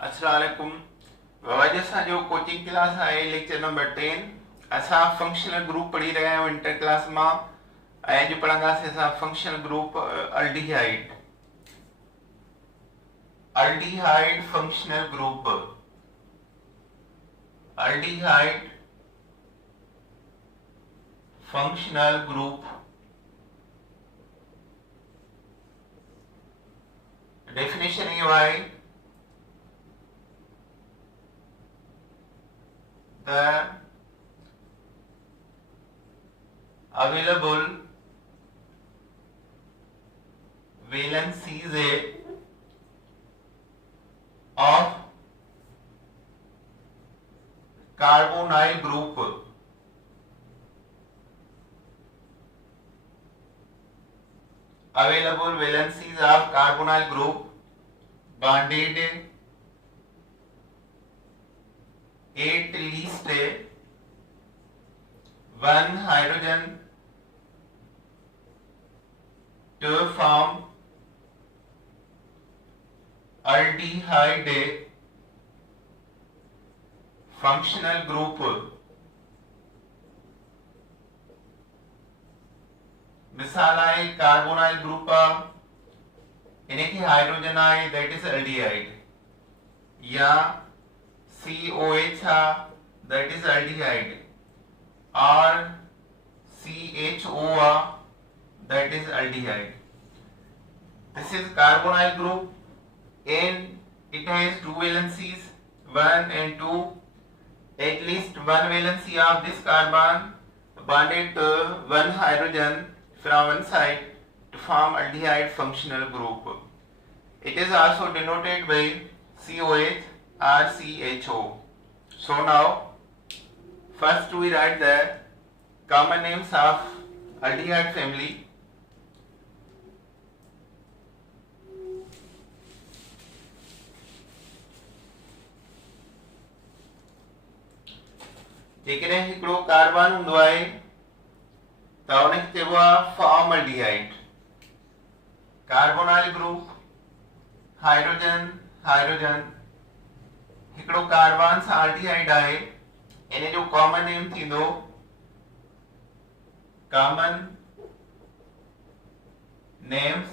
अस्सलाम वालेकुम। आज असांजो कोचिंग क्लास आहे लेक्चर नंबर 10। असां फंक्शनल ग्रुप पढ़ी रहिया आहियूं इंटर क्लास मां। अॼु पढ़ंदासीं असां functional group aldehyde. Aldehyde functional group. Aldehyde functional group. Definition इहो आहे the available valencies of carbonyl group available valencies of carbonyl group bonded at least one hydrogen to form aldehyde functional group। मिसाल आहे carbonyl group इनके hydrogen आहे that is aldehyde, या COH that is aldehyde, or CHO that is aldehyde. This is carbonyl group and it has two valencies 1 and 2. At least one valency of this carbon bonded to one hydrogen from one side to form aldehyde functional group. It is also denoted by COH or CHO. So now first we write the common names of aldehyde family. जेकॾहिं हिकिड़ो carbon हूंदो आहे त उनखे चइबो आहे formaldehyde. Carbonyl group hydrogen hydrogen हिकिड़ो carbon सां aldehyde आहे, इन जो कॉमन नेम थींदो कॉमन नेम्स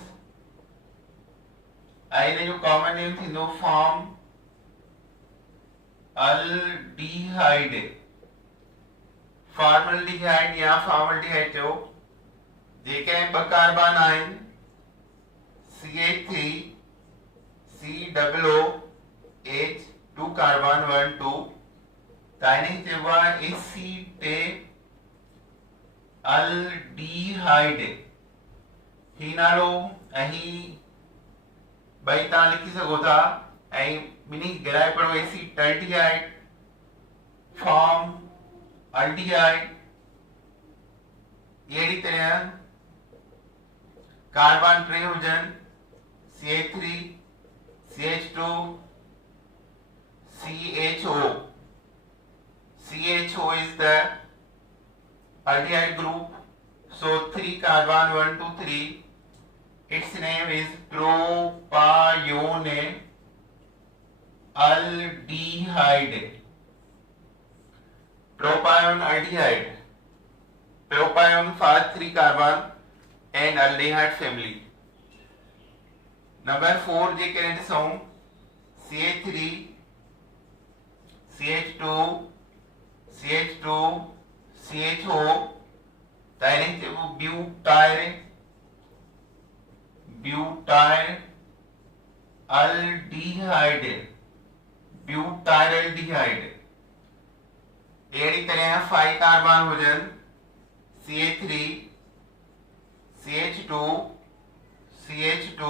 ऐं इन जो कॉमन नेम थींदो फॉर्म अल्डिहाइड। फॉर्मल्डिहाइड या फॉर्मल्डिहाइड चओ। जेके ॿ कार्बन आहिनि CH3 COOH 2 कार्बन 1 2 ताइने चइबो आहे एसीटे अल्डिहाइड। ही नालो ऐं ही ॿई तव्हां लिखी सघो था ऐं ॿिन्ही गिराए पढ़ो एसीटल्डिहाइड फॉर्म अल्डिहाइड। अहिड़ी तरह कार्बन टे हुजनि CH3 CH2 CHO। CHO is the aldehyde group. So 3 carbon 1 2 3. Its name is propione aldehyde. Propione aldehyde. Propione for 3 carbon and aldehyde family. Number 4 J current सौ CH3 CH2 CH2 CHO ताइने चइबो butyl butyl aldehyde ब्यूटाइलडिहाइड। अहिड़ी तरह 5 carbon हुजनि CH3 CH2 CH2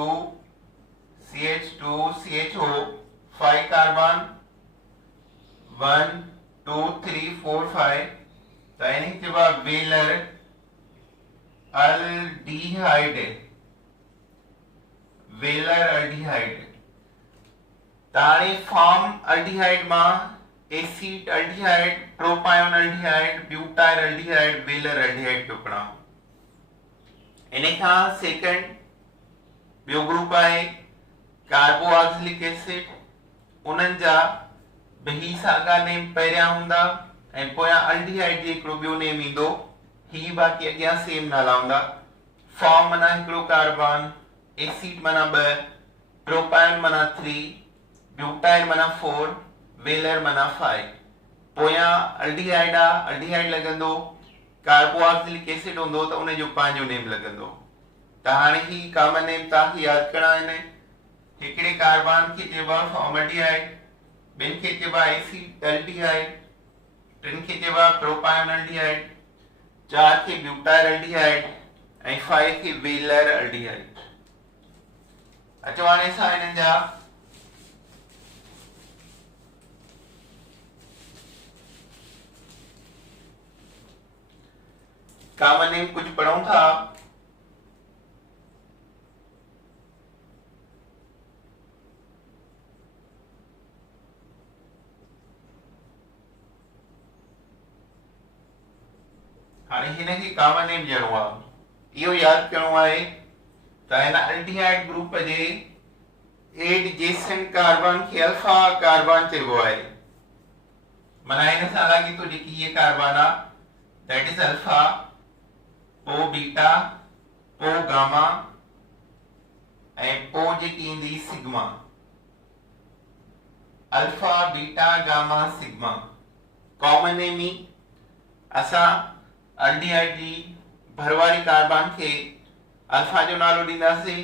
CH2 CHO 5 carbon 1 2 3 4 5 तो इन्हें चइबो आहे valeraldehyde. Valeraldehyde ताणी फॉर्म अल्डिहाइड मां acetaldehyde propionaldehyde butyl aldehyde valeraldehyde पियो पढ़ां। इन खां सेकंड ॿियो ग्रुप आहे कार्बोक्सिलिक एसिड उन्हनि जा ॿई साॻा नेम पहिरियां हूंदा ऐं पोयां अल्डिहाइड जो हिकिड़ो ॿियो नेम ईंदो, ही बाक़ी अॻियां सेम नाला हूंदा। फॉर्म माना हिकिड़ो कार्बन, एसिड माना 2, प्रोपाइन माना 3, ब्यूटाइल माना 4, वेलर माना 5। पोयां अल्डिहाइड आहे, अल्डिहाइड लॻंदो, कार्बोक्सिलिक एसिड हूंदो त उन जो पंहिंजो नेम लॻंदो। त हाणे ही कॉमन नेम तव्हांखे यादि करणा आहिनि। हिकिड़े कार्बन खे चइबो आहे फॉर्मल्डिहाइड, ॿिनि खे चइबो आहे एसिड अल्डिहाइड, टिनि खे चइबो आहे प्रोपाइन अल्डिहाइड, 4 खे ब्यूटाइल अल्डिहाइड ऐं 5 खे वेलर अल्डिहाइड। अचो हाणे असां हिननि जा कॉमन नेम कुछ पढ़ूं था। हाणे हिनखे कॉमन नेम ॾियणो आहे, इहो यादि करिणो आहे त हिन अल्डिहाइड ग्रुप जे एडजेसेंट कार्बन खे अल्फा कार्बन चइबो आहे। माना हिन सां लाॻी थो जेकी हीअ कार्बन आहे दैट इज अल्फा, पो बीटा, पो गामा ऐं पो जेकी ईंदी sigma. Alpha beta gamma sigma common name ई। असां अल्डिहाइड जी भरवारी कार्बन खे अल्फा जो नालो ॾींदासीं,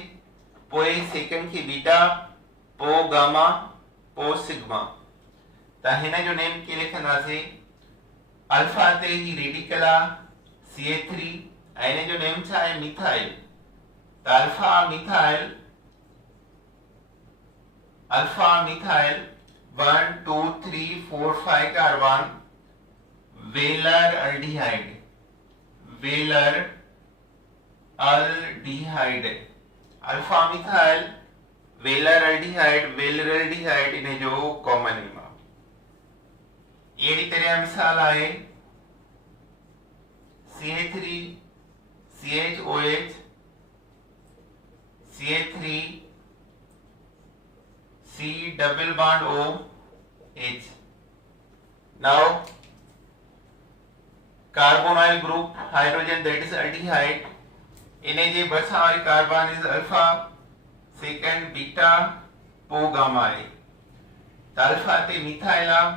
पोइ सेकंड खे बीटा, पो गामा, पो सिग्मा। त हिन जो नेम कीअं लिखंदासीं? अल्फा ते ही रेडिकल आहे CH3 ऐं हिन जो नेम छा आहे? मिथाइल। त alpha methyl 1 2 3 4 5 carbon valeraldehyde, valeraldehyde, alpha methyl valeraldehyde इन जो कॉमन नेम आहे। अहिड़ी तरह मिसाल आहे CH3 CHOH CH3 C double bond OH। now carbonyl group hydrogen that is aldehyde, इन्हें जे भरिसां वारी carbon is alpha, second beta, पो गामा आहे। त अल्फा ते मिथाइल आहे,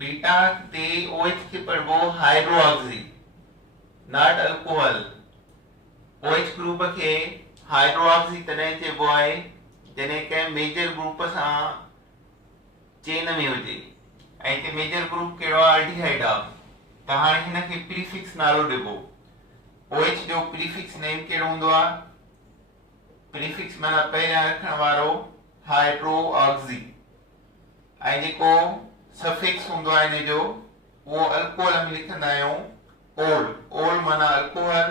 बीटा ते OH खे पढ़बो hydroxy not alcohol. OH group खे हाइड्रोऑक्सी तॾहिं चइबो आहे जॾहिं कंहिं मेजर ग्रुप सां चेन में हुजे, ऐं हिते मेजर ग्रुप कहिड़ो आहे? अल्डिहाइड आहे। त हाणे हिनखे प्रीफिक्स नालो ॾिबो। OH जो प्रीफिक्स नेम कहिड़ो हूंदो आहे? प्रीफिक्स माना पहिरियां अखर वारो हाइड्रोऑक्सी, ऐं जेको सफिक्स हूंदो आहे हिन जो उहो अल्कोहल में लिखंदा आहियूं ओल। ओल माना अल्कोहल,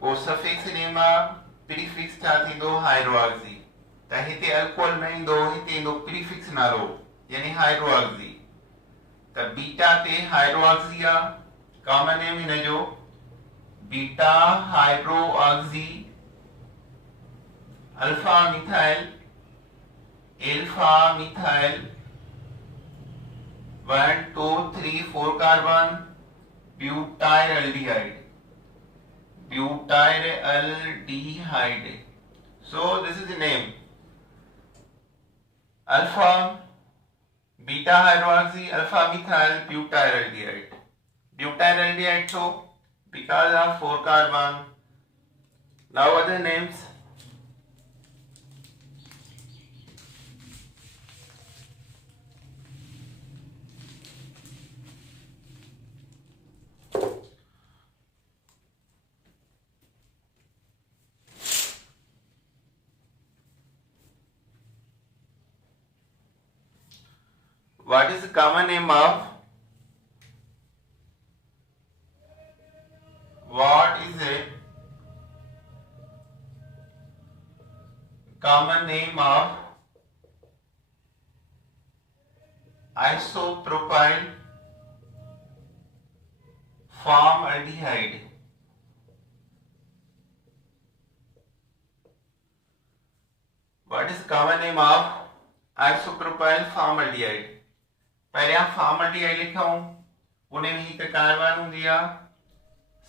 वो सफिक्स नेम आहे, प्रीफिक्स छा थींदो? हाइड्रोऑक्सी। त हिते अल्कोहल न ईंदो, हिते ईंदो प्रीफिक्स नालो यानी हाइड्रोऑक्सी। त बीटा ते हाइड्रोऑक्सी आहे, कॉमन नेम हिन जो beta hydroxy. Alpha methyl 1 2 3 4 carbon butyl aldehyde. so this is the name alpha beta hydroxy alpha methyl butyl aldehyde, so because of 4 carbon. now other names: what is the common name of isopropyl formaldehyde? What is the common name of isopropyl formaldehyde. पहले आप formaldehyde लिखाऊं, उन्हें ही तो carbon होंगी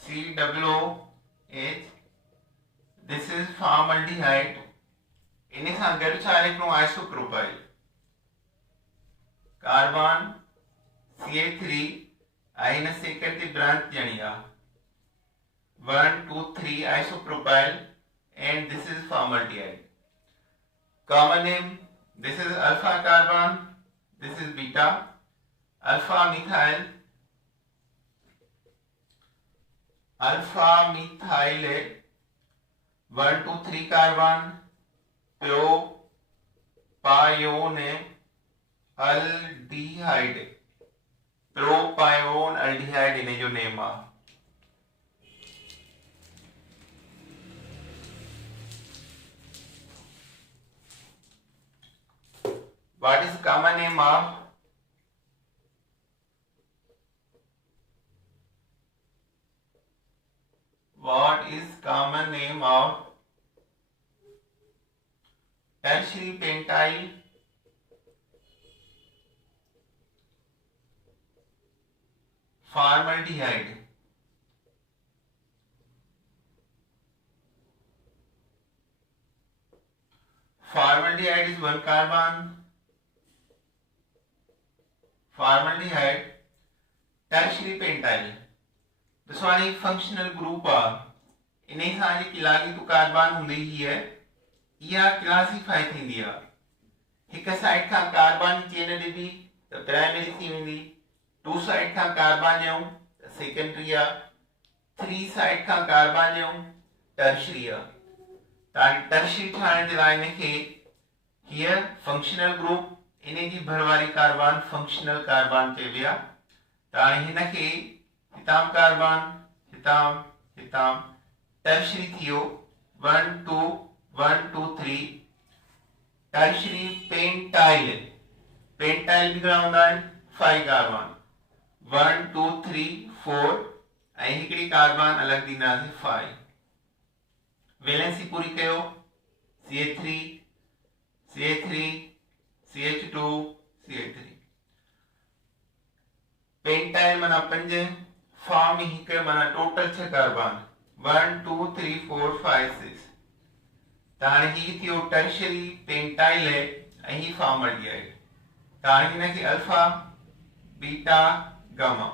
COOH, this is formaldehyde. इन्हें सां गॾु छा लिखणो isopropyl, carbon CH3 ऐं हिन सेकेंड ते ब्रांच ॾियणी आहे 1 2 3 isopropyl and this is formaldehyde. Common name, this is alpha carbon, this is beta, alpha methyl 1 2 3 carbon propionaldehyde इन्हें जो नेम आ। What is common name of tertiary pentyl formaldehyde? Formaldehyde is one carbon. Formaldehyde tertiary pentyl दुश्वानी functional group आ। इन्हें सां जेकी लाॻीतू carbon हूंदी ही है इहा क्लासिफाई थींदी आ। हिक साइड खां कार्बन जी चेन ॾिबी त प्राइमरी थी वेंदी, 2 साइड खां कार्बन ॾियूं त सेकेंडरी आ, 3 साइड खां कार्बन ॾियूं टर्शरी आ। त टर्शरी ठाहिण जे लाइ इनखे हीअ फंक्शनल ग्रुप इन्हें जी भरवारी कार्बन फंक्शनल कार्बन चइबी आ। त हाणे हिनखे हितां कार्बन हितां टर्शरी थियो 1 2 1 2 3 टर्शरी पेंटाइल भी घणा हूंदा आहिनि 5 कार्बन 1 2 3 4 ऐं हिकिड़ी कार्बन अलॻि ॾींदासीं 5। वैलेंसी पूरी कयो CH3 CH2 CH3 पेंटाइल माना 5 फॉर्म हिक माना टोटल 6 कार्बन 1 2 3 4 5 6। त हाणे ही थियो टर्शरी पेंटाइल ऐं ही फॉर्मल्डिहाइड। त हाणे हिनखे अल्फा बीटा गामा,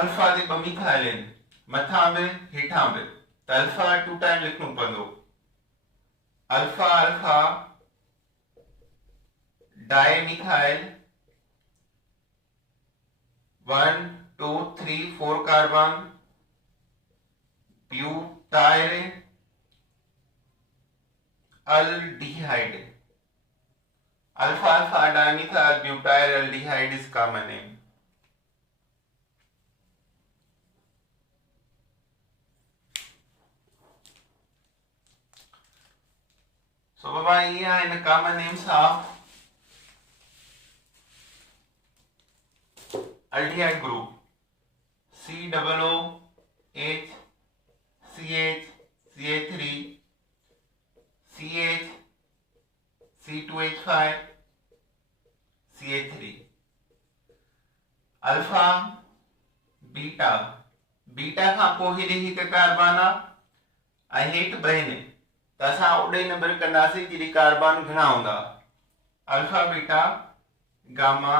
अल्फा ते 2 मिथाइल आहिनि मथां बि हेठां बि, त अल्फा 2 टाइम लिखणो पवंदो। Alpha dimethyl 1 2 3 4 carbon butyl aldehyde, alpha dimethyl butyl aldehyde is common name. So Baba, here are the common names of aldehyde group: COOH, CH, CH3, CH, C2H5, CH3। Alpha beta खां पोइ हेॾे हिकु carbon आहे ऐं हेठि 2 आहिनि, त असां ओॾे नंबर कंदासीं जॾहिं कार्बन घणा हूंदा। Alpha beta gamma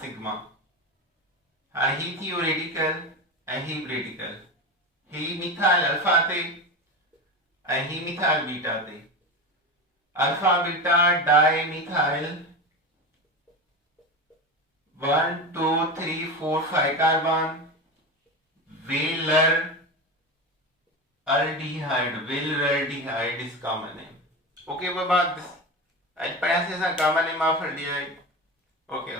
sigma. हाणे ही थियो रेडिकल ऐं ही रेडिकल, ही मिथाइल अल्फा ते ऐं ही मिथाइल बीटा ते। अल्फा बीटा डाइमिथाइल 1 2 3 4 5 कार्बन वेलर aldehyde is common name. Okay, बाबा आज पढ़ाया से common name of aldehyde. Okay,